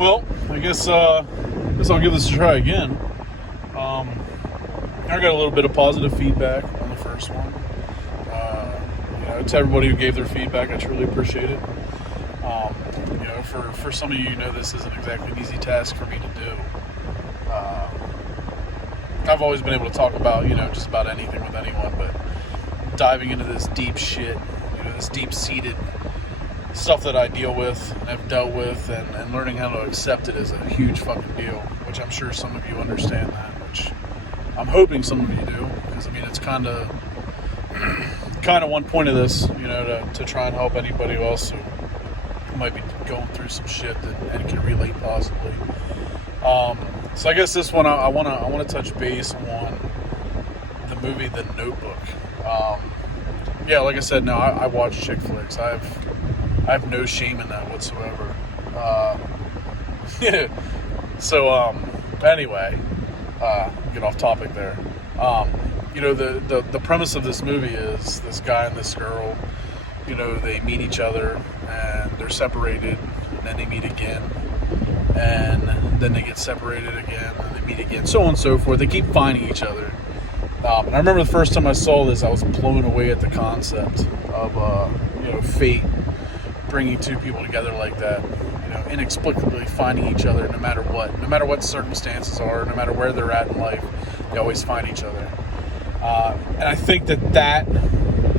Well, I guess I'll give this a try again. I got a little bit of positive feedback on the first one. To everybody who gave their feedback, I truly appreciate it. For some of you, this isn't exactly an easy task for me to do. I've always been able to talk about, just about anything with anyone, but diving into this deep shit, this deep-seated stuff that I deal with and have dealt with, and learning how to accept it is a huge fucking deal, which I'm sure some of you understand that, which I'm hoping some of you do, because it's kind of one point of this, to try and help anybody else who might be going through some shit and can relate positively. So I guess this one I want to touch base on the movie The Notebook. Like I said, I watch chick flicks. I have no shame in that whatsoever. Anyway, get off topic there. The premise of this movie is this guy and this girl, they meet each other and they're separated, and then they meet again, and then they get separated again, and they meet again, so on and so forth. They keep finding each other. And I remember the first time I saw this, I was blown away at the concept of, fate bringing two people together like that, inexplicably finding each other no matter what circumstances are, no matter where they're at in life, they always find each other. And I think that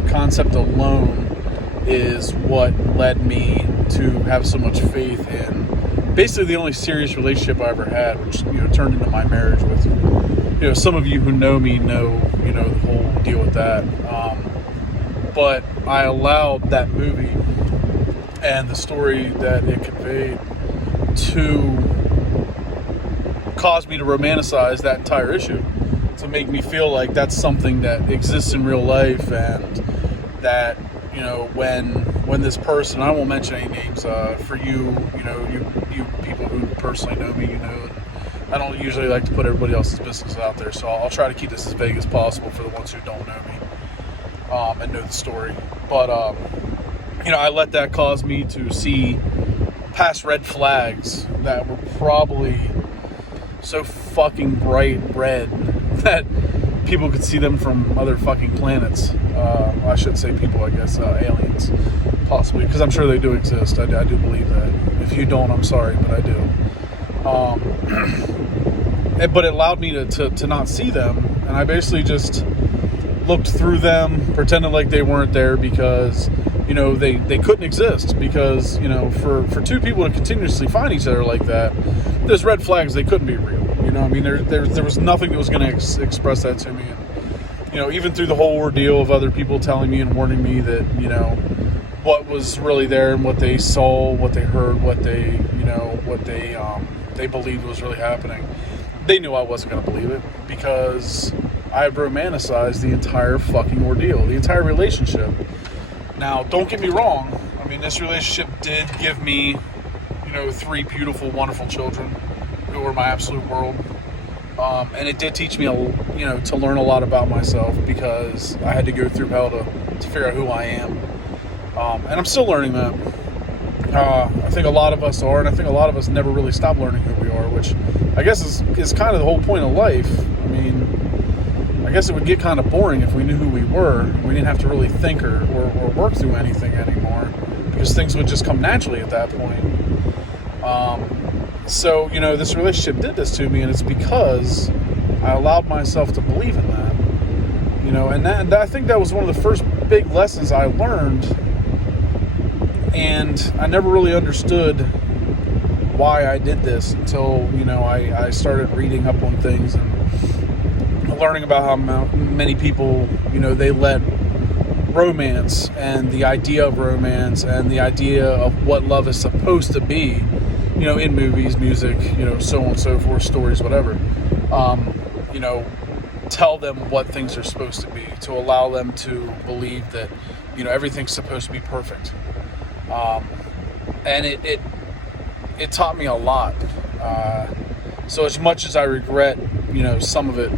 concept alone is what led me to have so much faith in basically the only serious relationship I ever had, which, turned into my marriage with, some of you who know me know, the whole deal with that. But I allowed that movie and the story that it conveyed to cause me to romanticize that entire issue, to make me feel like that's something that exists in real life, and that, when this person, I won't mention any names, for you people who personally know me, I don't usually like to put everybody else's business out there, so I'll try to keep this as vague as possible for the ones who don't know me, and know the story. But, I let that cause me to see past red flags that were probably so fucking bright red that people could see them from other fucking planets. I shouldn't say people, I guess, aliens, possibly, because I'm sure they do exist. I do believe that. If you don't, I'm sorry, but I do. But it allowed me to not see them, and I basically just looked through them, pretended like they weren't there, because they couldn't exist, because for two people to continuously find each other like that, there's red flags. They couldn't be real. There was nothing that was going to express that to me. And, even through the whole ordeal of other people telling me and warning me that, what was really there and what they saw, what they heard, what they believed was really happening, they knew I wasn't going to believe it, because I had romanticized the entire fucking ordeal, the entire relationship. Now, don't get me wrong. This relationship did give me, 3 beautiful, wonderful children who were my absolute world. And it did teach me, to learn a lot about myself, because I had to go through hell to figure out who I am. And I'm still learning that. I think a lot of us are, and I think a lot of us never really stop learning who we are, which I guess is kind of the whole point of life. I guess it would get kind of boring if we knew who we were. We didn't have to really think or work through anything anymore, because things would just come naturally at that point. So, this relationship did this to me, and it's because I allowed myself to believe in that. And I think that was one of the first big lessons I learned, and I never really understood why I did this until, I started reading up on things and learning about how many people, they let romance and the idea of romance and the idea of what love is supposed to be, in movies, music, so on and so forth, stories, whatever, tell them what things are supposed to be, to allow them to believe that, everything's supposed to be perfect. And it taught me a lot. So as much as I regret, some of it,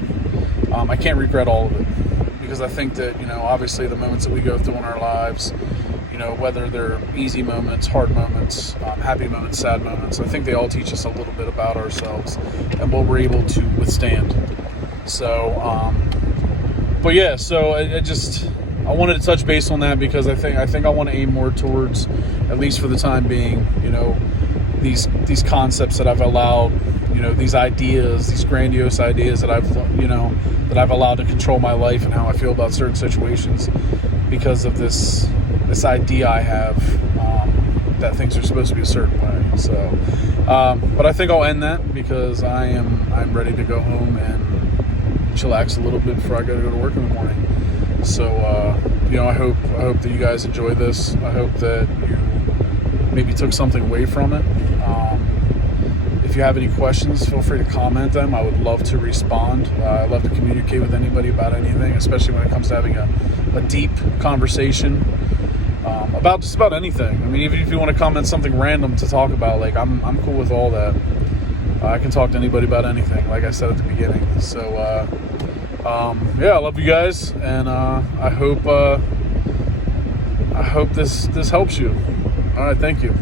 I can't regret all of it, because I think that, obviously the moments that we go through in our lives, whether they're easy moments, hard moments, happy moments, sad moments. I think they all teach us a little bit about ourselves and what we're able to withstand. So, but yeah, so I wanted to touch base on that because I think I want to aim more towards, at least for the time being, these concepts that I've allowed, these ideas, these grandiose ideas that I've allowed to control my life and how I feel about certain situations because of this idea I have that things are supposed to be a certain way. So, but I think I'll end that because I'm ready to go home and chillax a little bit before I go to work in the morning. So, I hope that you guys enjoy this. I hope that you maybe took something away from it. If you have any questions, feel free to comment them. I would love to respond. I love to communicate with anybody about anything, especially when it comes to having a deep conversation about just about anything. I mean, even if you want to comment something random to talk about, like I'm cool with all that. I can talk to anybody about anything, like I said at the beginning. So, I love you guys, and I hope this helps you. All right, thank you.